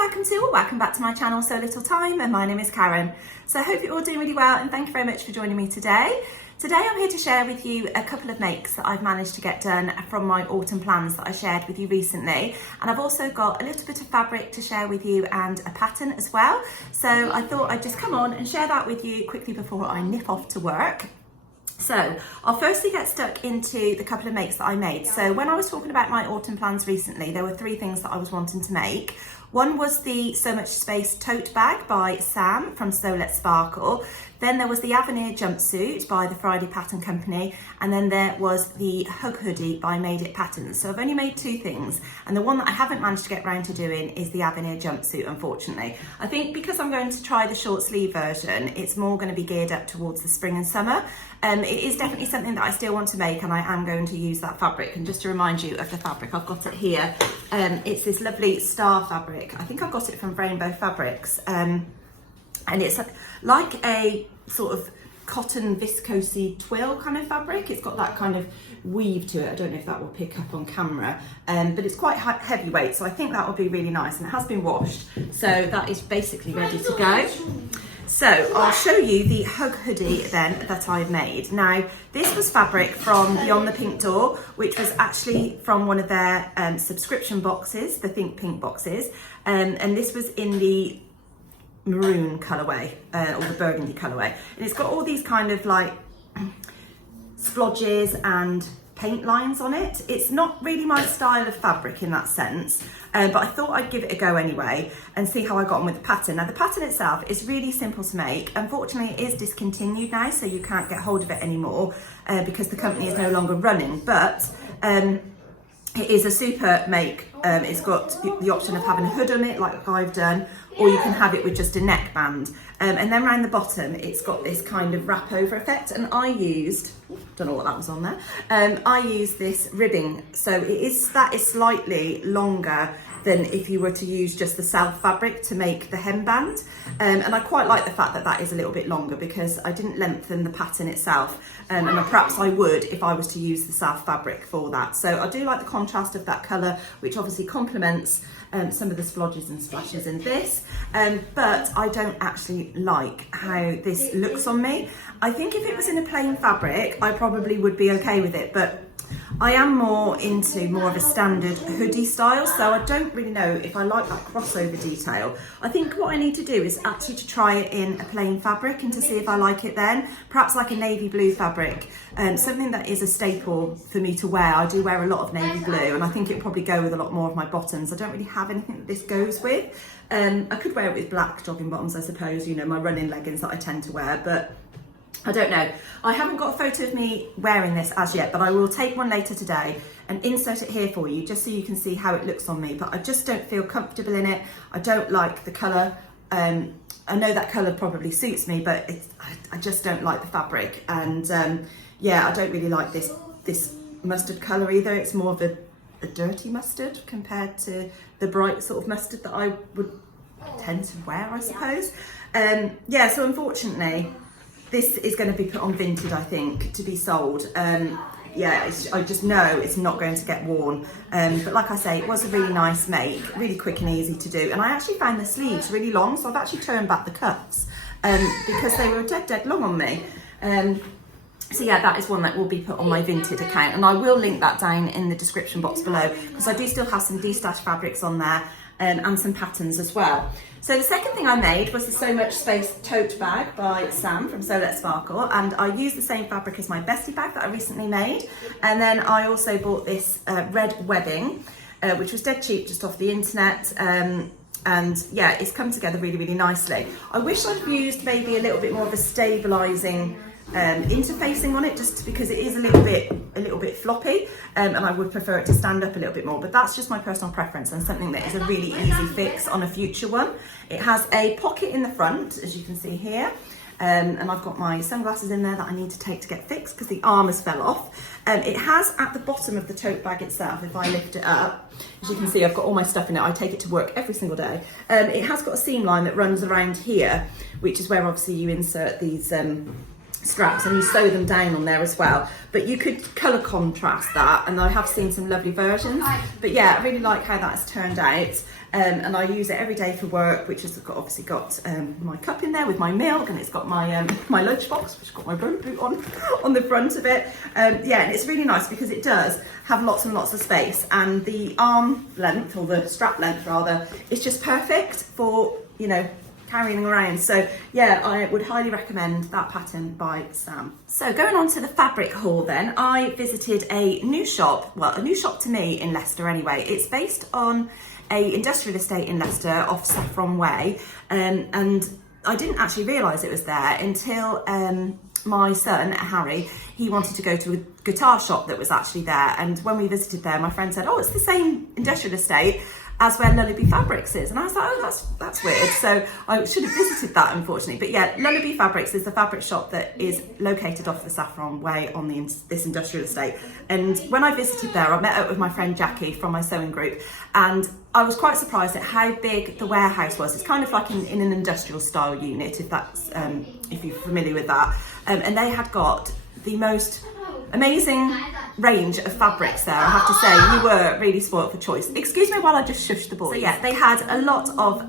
welcome back to my channel So Little Time, and my name is Karen. So I hope you're all doing really well, and thank you very much for joining me today. Today I'm here to share with you a couple of makes that I've managed to get done from my autumn plans that I shared with you recently, and I've also got a little bit of fabric to share with you and a pattern as well. So I thought I'd just come on and share that with you quickly before I nip off to work. So I'll firstly get stuck into the couple of makes that I made. So when I was talking about my autumn plans recently, there were three things that I was wanting to make. One was the So Much Space tote bag by Sam from So Let's Sparkle. Then there was the Avenir Jumpsuit by the Friday Pattern Company. And then there was the Hug Hoodie by Made It Patterns. So I've only made two things. And the one that I haven't managed to get round to doing is the Avenir Jumpsuit, unfortunately. I think because I'm going to try the short sleeve version, it's more going to be geared up towards the spring and summer. It is definitely something that I still want to make, and I am going to use that fabric. And just to remind you of the fabric, I've got it here. It's this lovely star fabric. I think I got it from Rainbow Fabrics. And it's like a sort of cotton viscosy twill kind of fabric. It's got that kind of weave to it. I don't know if that will pick up on camera, but it's quite heavyweight, so I think that will be really nice, and it has been washed, so that is basically ready to go. So I'll show you the Hug Hoodie then that I've made. Now, this was fabric from Beyond the Pink Door, which was actually from one of their subscription boxes, the Think Pink boxes, and this was in the maroon colourway, or the burgundy colourway. And it's got all these kind of like splodges and paint lines on it. It's not really my style of fabric in that sense, but I thought I'd give it a go anyway and see how I got on with the pattern. Now, the pattern itself is really simple to make. Unfortunately, it is discontinued now, so you can't get hold of it anymore because the company is no longer running, but it is a super make. It's got the option of having a hood on it like I've done, or you can have it with just a neckband. And then around the bottom, it's got this kind of wrap over effect. And I used, don't know what that was on there. I used this ribbing. So that is slightly longer than if you were to use just the self fabric to make the hemband. And I quite like the fact that that is a little bit longer because I didn't lengthen the pattern itself. And perhaps I would if I was to use the self fabric for that. So I do like the contrast of that colour, which obviously complements some of the splodges and splashes in this. But I don't actually like how this looks on me. I think if it was in a plain fabric, I probably would be okay with it, but I am more into more of a standard hoodie style, so I don't really know if I like that crossover detail. I think what I need to do is actually to try it in a plain fabric and to see if I like it then. Perhaps like a navy blue fabric, something that is a staple for me to wear. I do wear a lot of navy blue, and I think it'd probably go with a lot more of my bottoms. I don't really have anything that this goes with. I could wear it with black jogging bottoms, I suppose, you know, my running leggings that I tend to wear, but I don't know. I haven't got a photo of me wearing this as yet, but I will take one later today and insert it here for you just so you can see how it looks on me. But I just don't feel comfortable in it. I don't like the colour. I know that colour probably suits me, but I just don't like the fabric. And yeah, I don't really like this mustard colour either. It's more of a dirty mustard compared to the bright sort of mustard that I would tend to wear, I suppose. Yeah, so unfortunately, this is going to be put on Vinted, I think, to be sold. Yeah, I just know it's not going to get worn. But like I say, it was a really nice make, really quick and easy to do. And I actually found the sleeves really long, so I've actually turned back the cuffs because they were dead long on me. So yeah, that is one that will be put on my Vinted account. And I will link that down in the description box below because I do still have some destashed fabrics on there and some patterns as well. So the second thing I made was the So Much Space tote bag by Sam from So Let's Sparkle, and I used the same fabric as my bestie bag that I recently made. And then I also bought this red webbing, which was dead cheap just off the internet. And yeah, it's come together really, really nicely. I wish I'd used maybe a little bit more of a stabilising interfacing on it, just because it is a little bit floppy, and I would prefer it to stand up a little bit more, but that's just my personal preference and something that is a really easy fix on a future one. It has a pocket in the front, as you can see here, and I've got my sunglasses in there that I need to take to get fixed because the armours fell off. It has at the bottom of the tote bag itself, if I lift it up, as you can see, I've got all my stuff in it. I take it to work every single day. It has got a seam line that runs around here, which is where obviously you insert these straps, and you sew them down on there as well, but you could colour contrast that, and I have seen some lovely versions. But yeah, I really like how that's turned out, and I use it every day for work, which has obviously got my cup in there with my milk, and it's got my my lunchbox, which has got my boat boot on the front of it. Yeah, and it's really nice because it does have lots and lots of space, and the arm length, or the strap length rather, is just perfect for, you know, carrying around. So yeah, I would highly recommend that pattern by Sam. So going on to the fabric haul then, I visited a new shop, well, a new shop to me in Leicester anyway. It's based on a industrial estate in Leicester off Saffron Way, and I didn't actually realise it was there until my son, Harry, he wanted to go to a guitar shop that was actually there, and when we visited there, my friend said, oh, it's the same industrial estate as where Lullabee Fabrics is. And I was like, oh, that's weird. So I should have visited that, unfortunately. But yeah, Lullabee Fabrics is the fabric shop that is located off the Saffron Way on this industrial estate. And when I visited there, I met up with my friend Jackie from my sewing group, and I was quite surprised at how big the warehouse was. It's kind of like in an industrial style unit, if you're familiar with that. And they had got the most amazing range of fabrics there. I have to say, you were really spoilt for choice. Excuse me while I just shush the boys. So yeah, they had a lot of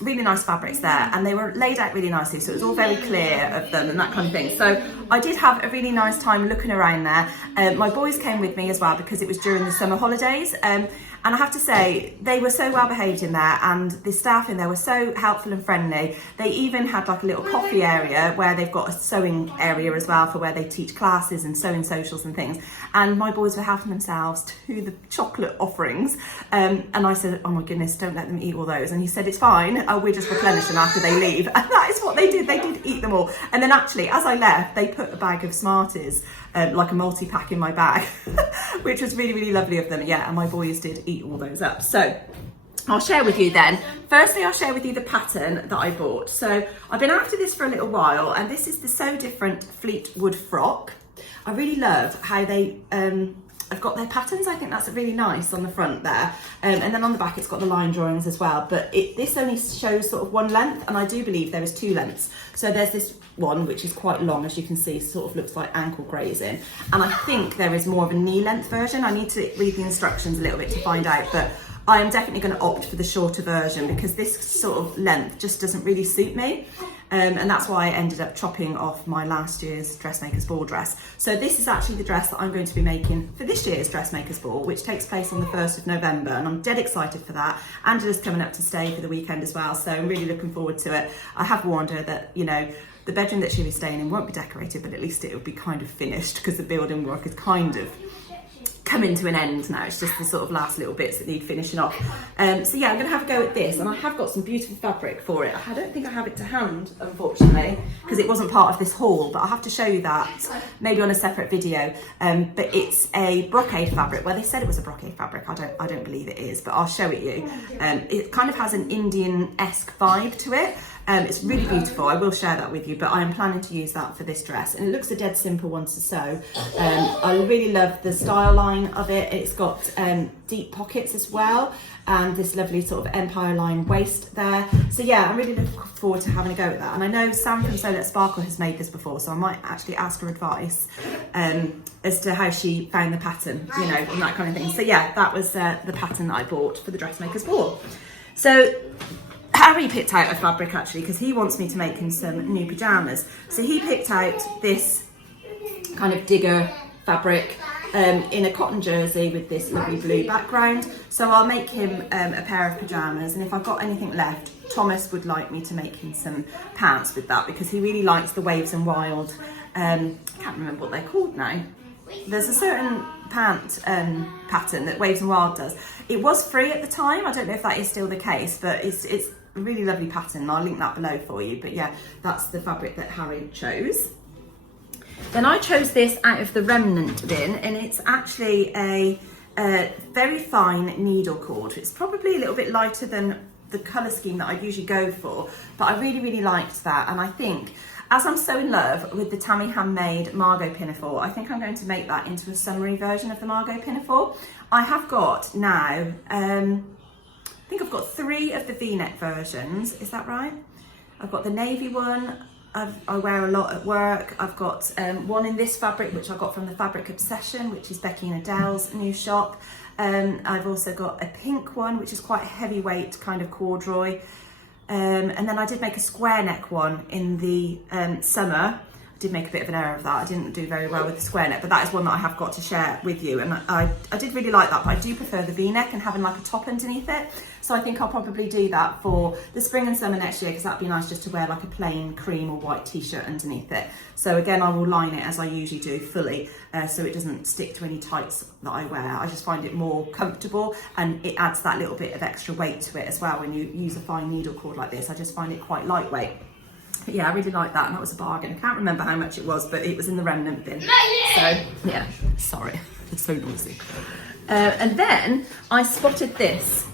really nice fabrics there, and they were laid out really nicely, so it was all very clear of them and that kind of thing. So I did have a really nice time looking around there. My boys came with me as well because it was during the summer holidays, and I have to say, they were so well behaved in there, and the staff in there were so helpful and friendly. They even had like a little coffee area where they've got a sewing area as well for where they teach classes and sewing socials and things. And my boys were helping themselves to the chocolate offerings. And I said, oh my goodness, don't let them eat all those. And he said, it's fine, we'll just replenish them after they leave. And that is what they did. They did eat them all. And then actually, as I left, they put a bag of Smarties, like a multi-pack in my bag, which was really, really lovely of them. Yeah, and my boys did eat all those up. So I'll share with you then. Firstly, I'll share with you the pattern that I bought. So I've been after this for a little while, and this is the So Different Fleetwood frock. I really love how they have got their patterns. I think that's really nice on the front there, and then on the back it's got the line drawings as well, but this only shows sort of one length, and I do believe there is two lengths. So there's this one which is quite long, as you can see, sort of looks like ankle grazing, and I think there is more of a knee length version. I need to read the instructions a little bit to find out, but I am definitely going to opt for the shorter version because this sort of length just doesn't really suit me. And that's why I ended up chopping off my last year's Dressmakers Ball dress. So this is actually the dress that I'm going to be making for this year's Dressmakers Ball, which takes place on the 1st of November, and I'm dead excited for that. Angela's coming up to stay for the weekend as well, so I'm really looking forward to it. I have warned her that, you know, the bedroom that she'll be staying in won't be decorated, but at least it will be kind of finished because the building work is kind of coming to an end now. It's just the sort of last little bits that need finishing off. So yeah, I'm gonna have a go at this, and I have got some beautiful fabric for it. I don't think I have it to hand, unfortunately, because it wasn't part of this haul, but I'll have to show you that maybe on a separate video. But it's a brocade fabric. Well, they said it was a brocade fabric. I don't believe it is, but I'll show it you. It kind of has an Indian-esque vibe to it. It's really beautiful. I will share that with you, but I am planning to use that for this dress, and it looks a dead simple one to sew. I really love the style line of it. It's got deep pockets as well, and this lovely sort of empire line waist there. So yeah, I'm really looking forward to having a go at that. And I know Sam from So Let Sparkle has made this before, so I might actually ask her advice as to how she found the pattern, you know, and that kind of thing. So yeah, that was the pattern that I bought for the Dressmakers Ball. So Harry picked out a fabric actually because he wants me to make him some new pyjamas. So he picked out this kind of digger fabric in a cotton jersey with this lovely blue background. So I'll make him a pair of pyjamas, and if I've got anything left, Thomas would like me to make him some pants with that because he really likes the Waves and Wild, I can't remember what they're called now. There's a certain pant pattern that Waves and Wild does. It was free at the time. I don't know if that is still the case, but it's a really lovely pattern. I'll link that below for you. But yeah, that's the fabric that Harry chose. Then I chose this out of the remnant bin, and it's actually a very fine needle cord. It's probably a little bit lighter than the colour scheme that I usually go for, but I really, really liked that. And I think, as I'm so in love with the Tammy Handmade Margo Pinafore, I think I'm going to make that into a summery version of the Margo Pinafore. I have got now, I think I've got 3 of the V-neck versions, is that right? I've got the navy one, I wear a lot at work. I've got one in this fabric, which I got from the Fabric Obsession, which is Becky and Adele's new shop. I've also got a pink one, which is quite a heavyweight kind of corduroy. And then I did make a square neck one in the summer. I did make a bit of an error of that. I didn't do very well with the square neck, but that is one that I have got to share with you. And I did really like that, but I do prefer the V-neck and having like a top underneath it. So I think I'll probably do that for the spring and summer next year, because that'd be nice just to wear like a plain cream or white t-shirt underneath it. So again, I will line it as I usually do fully, so it doesn't stick to any tights that I wear. I just find it more comfortable, and it adds that little bit of extra weight to it as well when you use a fine needle cord like this. I just find it quite lightweight. But yeah, I really like that, and that was a bargain. I can't remember how much it was, but it was in the remnant bin. So yeah, sorry, it's so noisy. And then I spotted this.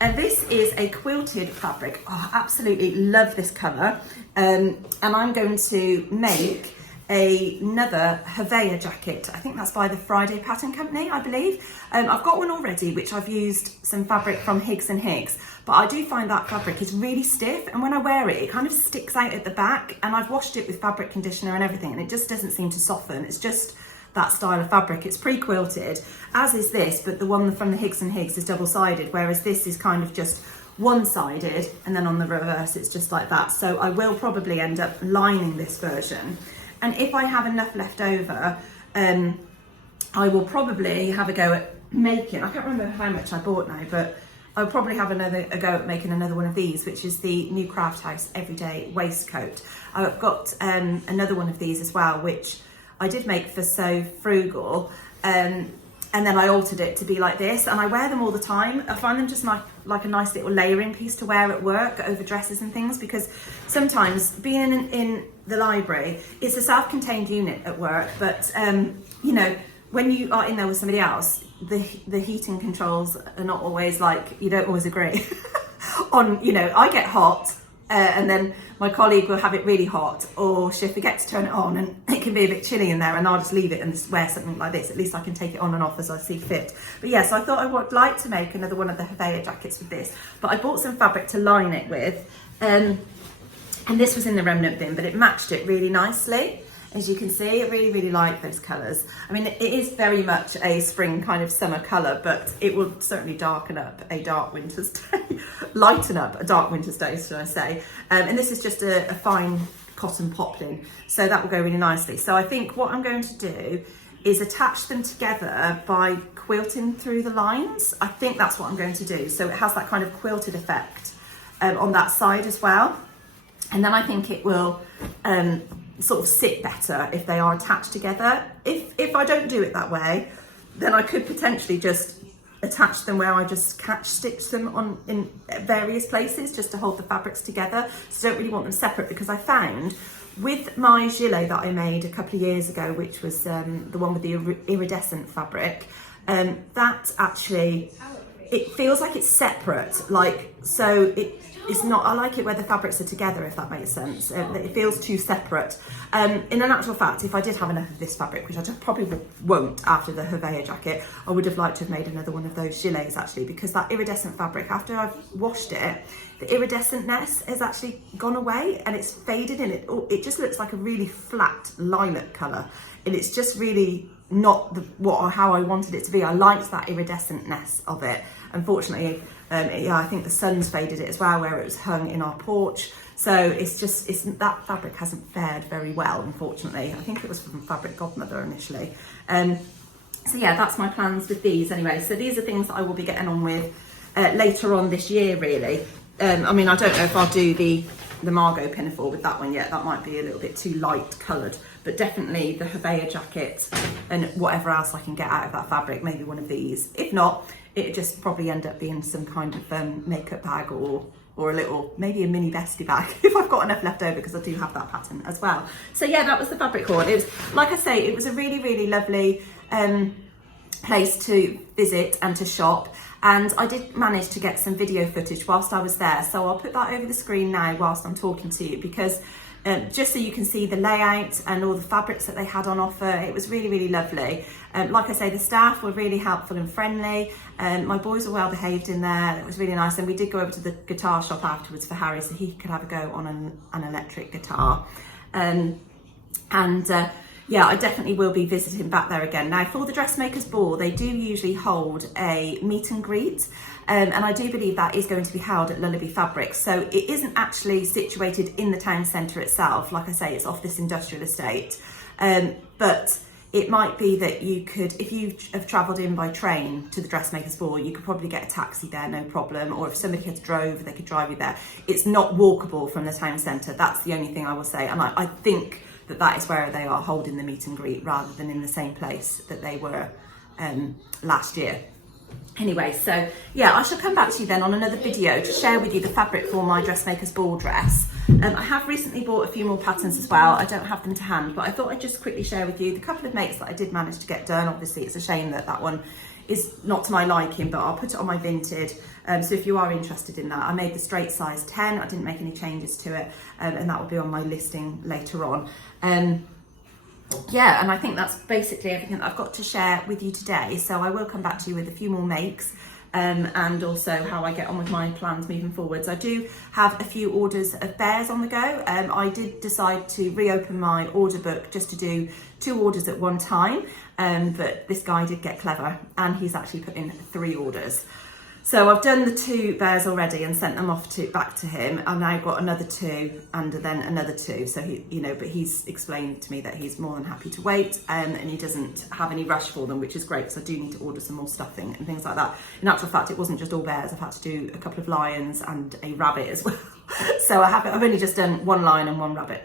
And this is a quilted fabric. Oh, absolutely love this colour. And I'm going to make another Hovea jacket. I think that's by the Friday Pattern Company, I believe. I've got one already, which I've used some fabric from Higgs and Higgs, but I do find that fabric is really stiff, and when I wear it, it kind of sticks out at the back, and I've washed it with fabric conditioner and everything, and it just doesn't seem to soften. It's just that style of fabric. It's pre-quilted, as is this, but the one from the Higgs and Higgs is double-sided, whereas this is kind of just one-sided, and then on the reverse it's just like that. So I will probably end up lining this version, and if I have enough left over, I will probably have a go at making, I can't remember how much I bought now, but I'll probably have a go at making another one of these, which is the new Craft House Everyday Waistcoat. I've got another one of these as well, which I did make for So Frugal, and then I altered it to be like this, and I wear them all the time. I find them just like a nice little layering piece to wear at work over dresses and things, because sometimes being in the library, it's a self-contained unit at work, but you know, when you are in there with somebody else, the heating controls are not always like, you don't always agree on, you know, I get hot, and then my colleague will have it really hot, or she'll forget to turn it on and it can be a bit chilly in there, and I'll just leave it and wear something like this. At least I can take it on and off as I see fit. But yes, I thought I would like to make another one of the Hovea jackets with this, but I bought some fabric to line it with, and this was in the remnant bin, but it matched it really nicely. As you can see, I really like those colours. I mean, it is very much a spring kind of summer colour, but it will certainly darken up a dark winter's day, lighten up a dark winter's day, should I say. And this is just a fine cotton poplin, so that will go really nicely. So I think what I'm going to do is attach them together by quilting through the lines. I think that's what I'm going to do. So it has that kind of quilted effect on that side as well. And then I think it will sort of sit better if they are attached together. If I don't do it that way, then I could potentially just attach them where I just catch stitch them on in various places just to hold the fabrics together. So I don't really want them separate, because I found with my gilet that I made a couple of years ago, which was the one with the iridescent fabric, that actually, it feels like it's separate, like, so it's not, I like it where the fabrics are together, if that makes sense. It feels too separate. In an actual fact, if I did have enough of this fabric, which I probably won't after the Hovea jacket, I would have liked to have made another one of those gilets actually, because that iridescent fabric, after I've washed it, the iridescentness has actually gone away and it's faded, and it just looks like a really flat lilac colour, and it's just really not how I wanted it to be. I liked that iridescentness of it. Unfortunately, yeah, I think the sun's faded it as well, where it was hung in our porch. So it's that fabric hasn't fared very well, unfortunately. I think it was from Fabric Godmother initially. So yeah, that's my plans with these anyway. So these are things that I will be getting on with later on this year, really. I mean, I don't know if I'll do the Margo Pinafore with that one yet. That might be a little bit too light coloured, but definitely the Hovea jacket and whatever else I can get out of that fabric, maybe one of these. If not, it'd just probably end up being some kind of makeup bag or a little, maybe a mini bestie bag if I've got enough left over, because I do have that pattern as well. So yeah, that was the fabric haul. It was, like I say, it was a really lovely place to visit and to shop, and I did manage to get some video footage whilst I was there, so I'll put that over the screen now whilst I'm talking to you, because just so you can see the layout and all the fabrics that they had on offer. It was really lovely. Like I say, the staff were really helpful and friendly. My boys were well behaved in there. It was really nice, and we did go over to the guitar shop afterwards for Harry so he could have a go on an electric guitar. Yeah, I definitely will be visiting back there again. Now, for the Dressmakers Ball, they do usually hold a meet and greet, and I do believe that is going to be held at Lullabee Fabrics. So it isn't actually situated in the town centre itself. Like I say, it's off this industrial estate. But it might be that you could, if you have travelled in by train to the Dressmakers Ball, you could probably get a taxi there, no problem. Or if somebody had drove, they could drive you there. It's not walkable from the town centre. That's the only thing I will say. And I think that is where they are holding the meet and greet, rather than in the same place that they were last year. Anyway, so yeah, I shall come back to you then on another video to share with you the fabric for my Dressmaker's Ball dress. I have recently bought a few more patterns as well. I don't have them to hand, but I thought I'd just quickly share with you the couple of makes that I did manage to get done. Obviously, it's a shame that that one is not to my liking, but I'll put it on my Vinted. So if you are interested in that, I made the straight size 10. I didn't make any changes to it, and that will be on my listing later on. Yeah, and I think that's basically everything that I've got to share with you today. So I will come back to you with a few more makes, and also how I get on with my plans moving forwards. I do have a few orders of bears on the go. I did decide to reopen my order book just to do 2 orders at one time, but this guy did get clever and he's actually put in 3 orders. So I've done the 2 bears already and sent them off back to him. I've now got another 2 and then another 2. So he, but he's explained to me that he's more than happy to wait, and he doesn't have any rush for them, which is great because I do need to order some more stuffing and things like that. In actual fact, it wasn't just all bears. I've had to do a couple of lions and a rabbit as well. So I've only just done 1 lion and 1 rabbit.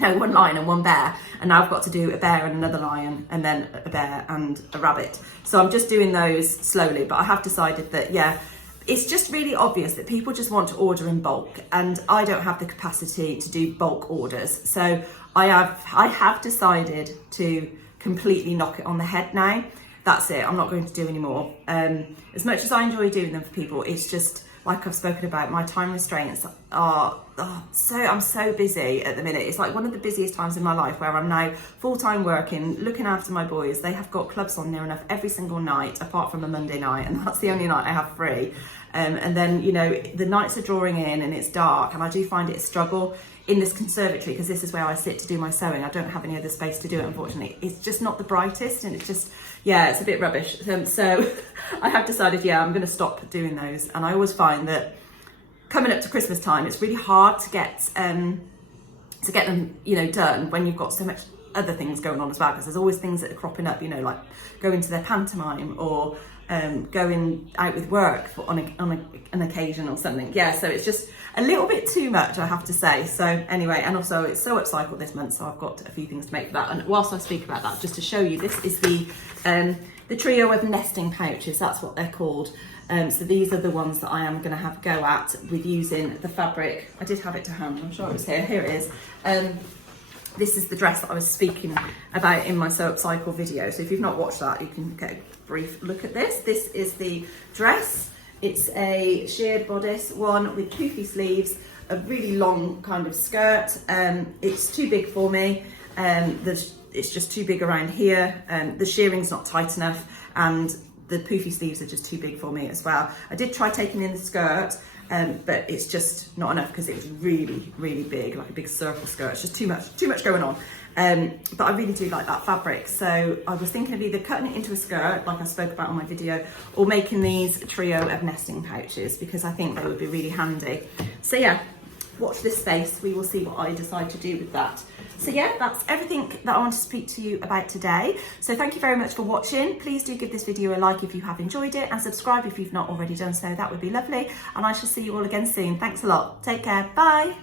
No, 1 lion and 1 bear, and now I've got to do a bear and another lion, and then a bear and a rabbit. So I'm just doing those slowly, but I have decided that, yeah, it's just really obvious that people just want to order in bulk, and I don't have the capacity to do bulk orders. So I have decided to completely knock it on the head now. That's it. I'm not going to do any more. As much as I enjoy doing them for people, it's just, like I've spoken about, my time restraints are I'm so busy at the minute. It's like one of the busiest times in my life, where I'm now full-time working, looking after my boys. They have got clubs on near enough every single night, apart from a Monday night, and that's the only night I have free. And then, the nights are drawing in and it's dark, and I do find it a struggle in this conservatory, because this is where I sit to do my sewing. I don't have any other space to do it, unfortunately. It's just not the brightest, and it's just, yeah, it's a bit rubbish. So I have decided, yeah, I'm going to stop doing those. And I always find that coming up to Christmas time, it's really hard to get them, done when you've got so much other things going on as well, because there's always things that are cropping up, like going to their pantomime or going out with work on an occasion or something. Yeah, so it's just a little bit too much, I have to say. So anyway, and also it's so Upcycled this month, so I've got a few things to make for that. And whilst I speak about that, just to show you, this is the trio of nesting pouches. That's what they're called. So these are the ones that I am going to have a go at with using the fabric. I did have it to hand, I'm sure it was here. Here it is. This is the dress that I was speaking about in my Sewcial video. So if you've not watched that, you can get a brief look at this. This is the dress. It's a sheared bodice one with poofy sleeves, a really long kind of skirt. It's too big for me. It's just too big around here. The shearing's not tight enough, and the poofy sleeves are just too big for me as well. I did try taking in the skirt, but it's just not enough because it was really, really big, like a big circle skirt. It's just too much going on. But I really do like that fabric. So I was thinking of either cutting it into a skirt, like I spoke about on my video, or making these trio of nesting pouches, because I think they would be really handy. So yeah, watch this space. We will see what I decide to do with that. So yeah, that's everything that I want to speak to you about today. So thank you very much for watching. Please do give this video a like if you have enjoyed it, and subscribe if you've not already done so. That would be lovely. And I shall see you all again soon. Thanks a lot. Take care. Bye.